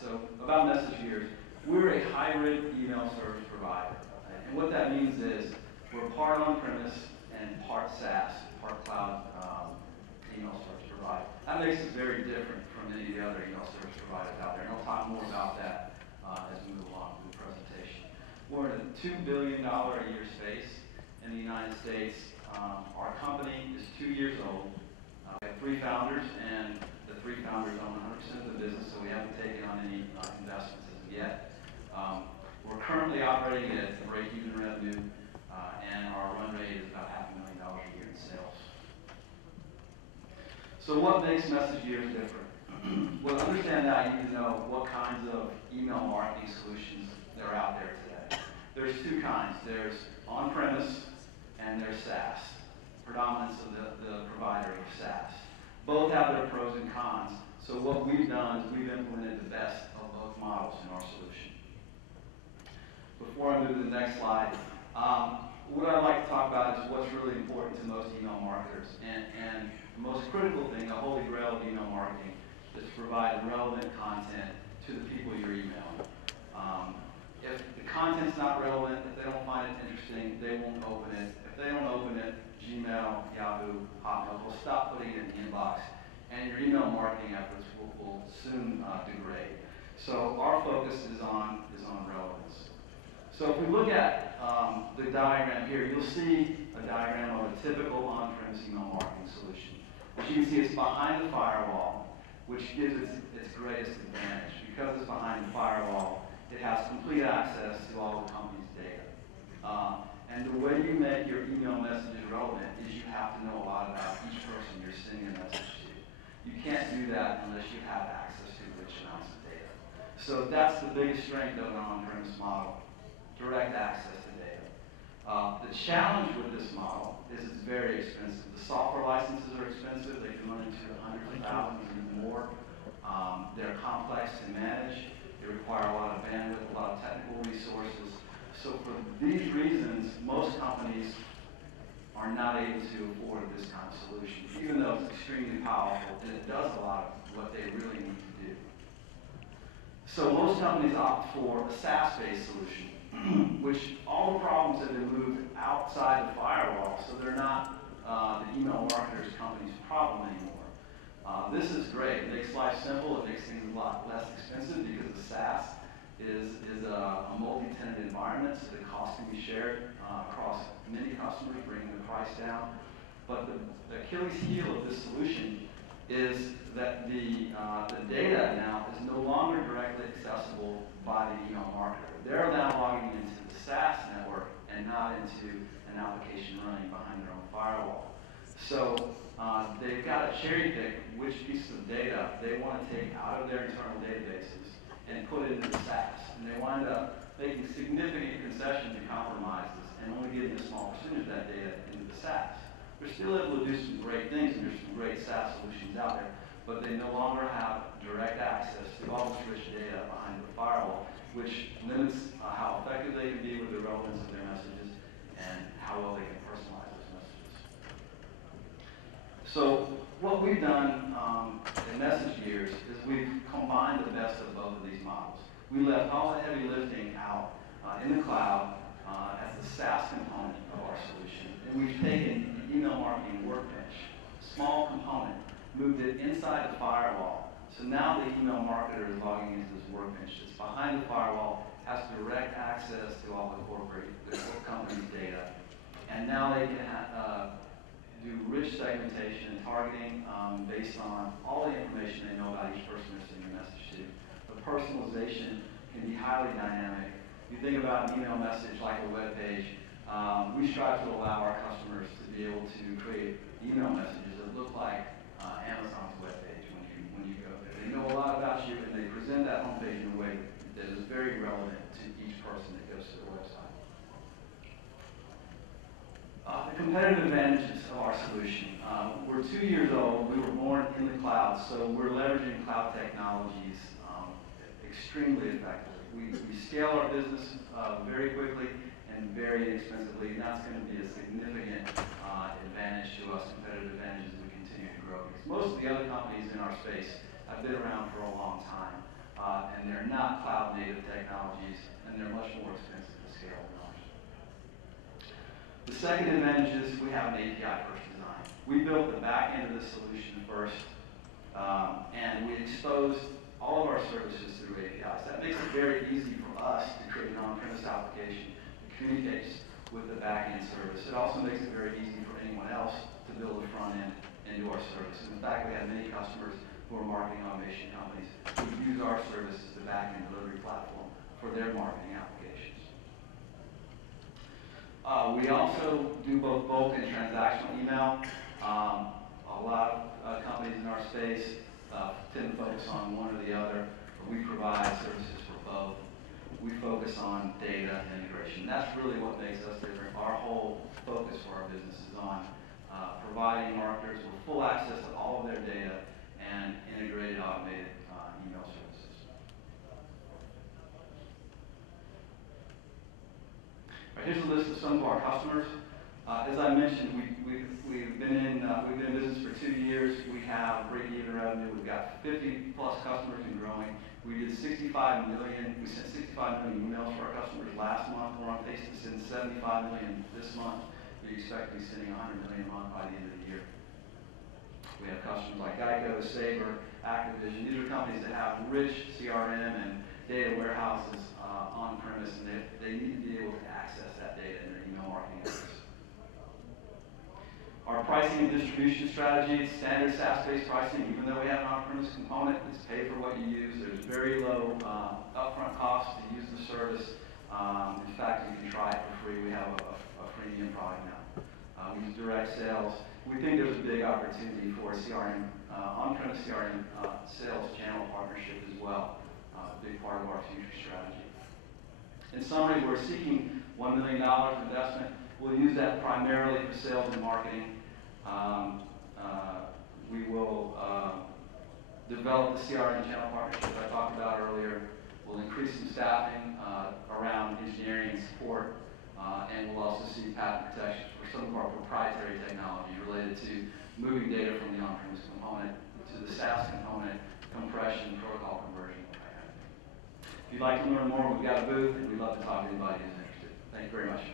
So about MessageGears, we're a hybrid email service provider. And what that means is we're part on-premise and part SaaS, part cloud email service provider. That makes us very different from any of the other email service providers out there. And I'll talk more about that as we move along through the presentation. We're in a $2 billion a year space in the United States. Our company is 2 years old. We have 3 founders, and the 3 founders own 100% of the business, so we haven't taken on any investments as of yet. We're currently operating at break-even revenue, and our run rate is about $500,000 a year in sales. So what makes MessageGears different? Well, to understand that, you need to know what kinds of email marketing solutions that are out there today. There's 2 kinds. There's on-premise and there's SaaS. Predominance of the provider of SaaS. Both have their pros and cons. So what we've done is we've implemented the best of both models in our solution. Before I move to the next slide, what I'd like to talk about is what's really important to most email marketers. And the most critical thing, the holy grail of email marketing, is to provide relevant content to the people you're emailing. If the content's not relevant, if they don't find it interesting, they won't open it. If they don't open it, Gmail, Yahoo, Hotmail will stop putting it in the inbox, and your email marketing efforts will soon degrade. So our focus is on relevance. So if we look at the diagram here, you'll see a diagram of a typical on-premise email marketing solution. As you can see, it's behind the firewall, which gives its greatest advantage. Because it's behind the firewall, it has complete access to all the company's data. And the way you make your email messages relevant is you have to know a lot about each person you're sending a message to. You can't do that unless you have access to rich amounts of data. So that's the biggest strength of an on-premise model, direct access to data. The challenge with this model is it's very expensive. The software licenses are expensive. They can run into hundreds of thousands and more. They're complex to manage. They require a lot of bandwidth, a lot of technical resources. So for these reasons, most companies are not able to afford this kind of solution, even though it's extremely powerful and it does a lot of what they really need to do. So most companies opt for a SaaS-based solution, which all the problems have been moved outside the firewall, so they're not the email marketer's company's problem anymore. This is great. It makes life simple. It makes things a lot less expensive because the SaaS is a multi-tenant environment, so the cost can be shared across many customers, bringing the price down. But the Achilles heel of this solution is that the data now is no longer directly accessible by the email marketer. They're now logging into the SaaS network and not into an application running behind their own firewall. So they've got to cherry pick which pieces of data they want to take out of their internal databases and put it into the SaaS. And they wind up making significant concessions and compromises and only getting a small percentage of that data into the SaaS. They're still able to do some great things, and there's some great SaaS solutions out there, but they no longer have direct access to all this rich data behind the firewall, which limits how effective they can be with the relevance of their messages and how well they can personalize those messages. So what we've done in MessageGears is we've combined the best of both of these models. We left all the heavy lifting out in the cloud as the SaaS component of our solution. And we've taken the email marketing workbench, small component, moved it inside the firewall. So now the email marketer is logging into this workbench that's behind the firewall, has direct access to all the company's data. And now they can do rich segmentation and targeting based on all the information they know about each person they're sending a message to. The personalization can be highly dynamic. You think about an email message like a web page, we strive to allow our customers to be able to create email messages that look like Amazon's web page when you go there. They know a lot about you, and they present that homepage in a way that is very relevant to each person that goes to the website. The competitive advantages of our solution. We're 2 years old. We were born in the cloud, so we're leveraging cloud technologies extremely effectively. We scale our business very quickly and very inexpensively, and that's going to be a significant advantage to us, competitive advantage as we continue to grow. Because most of the other companies in our space have been around for a long time. and they're not cloud-native technologies, and they're much more expensive to scale than ours. The second advantage is we have an API-first design. We built the back end of the solution first, and we exposed all of our services through APIs. That makes it very easy for us to create an on-premise application that communicates with the back-end service. It also makes it very easy for anyone else to build a front end into our service. And in fact, we have many customers who are marketing automation companies who use our service as the back-end delivery platform for their marketing applications. We also do both bulk and transactional email. A lot of companies in our space tend to focus on one or the other, but we provide services for both. We focus on data and integration. That's really what makes us different. Our whole focus for our business is on providing marketers with full access to all of their data and integrated automated email services. All right, here's a list of some of our customers. As I mentioned, we've been in business for 2 years. We have break-even revenue. We've got 50 plus customers and growing. We did 65 million. We sent 65 million emails to our customers last month. We're on pace to send 75 million this month. We expect to be sending 100 million a month by the end of the year. We have customers like Geico, Sabre, Activision. These are companies that have rich CRM and data warehouses on-premise, and they need to be able to access that data in their email marketing efforts. Our pricing and distribution strategy is standard SaaS-based pricing. Even though we have an on-premise component, it's pay for what you use. There's very low upfront cost to use the service. In fact, you can try it for free. We have a freemium product now. We use direct sales. We think there's a big opportunity for CRM, on-premise CRM sales channel partnership as well. A big part of our future strategy. In summary, we're seeking $1 million of investment. We'll use that primarily for sales and marketing. We will develop the CRM channel partnership I talked about earlier. We'll increase some staffing around engineering and support, and we'll also see patent protection for some of our proprietary technology related to moving data from the on-premise component to the SaaS component, compression, protocol conversion, that kind of thing. If you'd like to learn more, we've got a booth, and we'd love to talk to anybody who's interested. Thank you very much.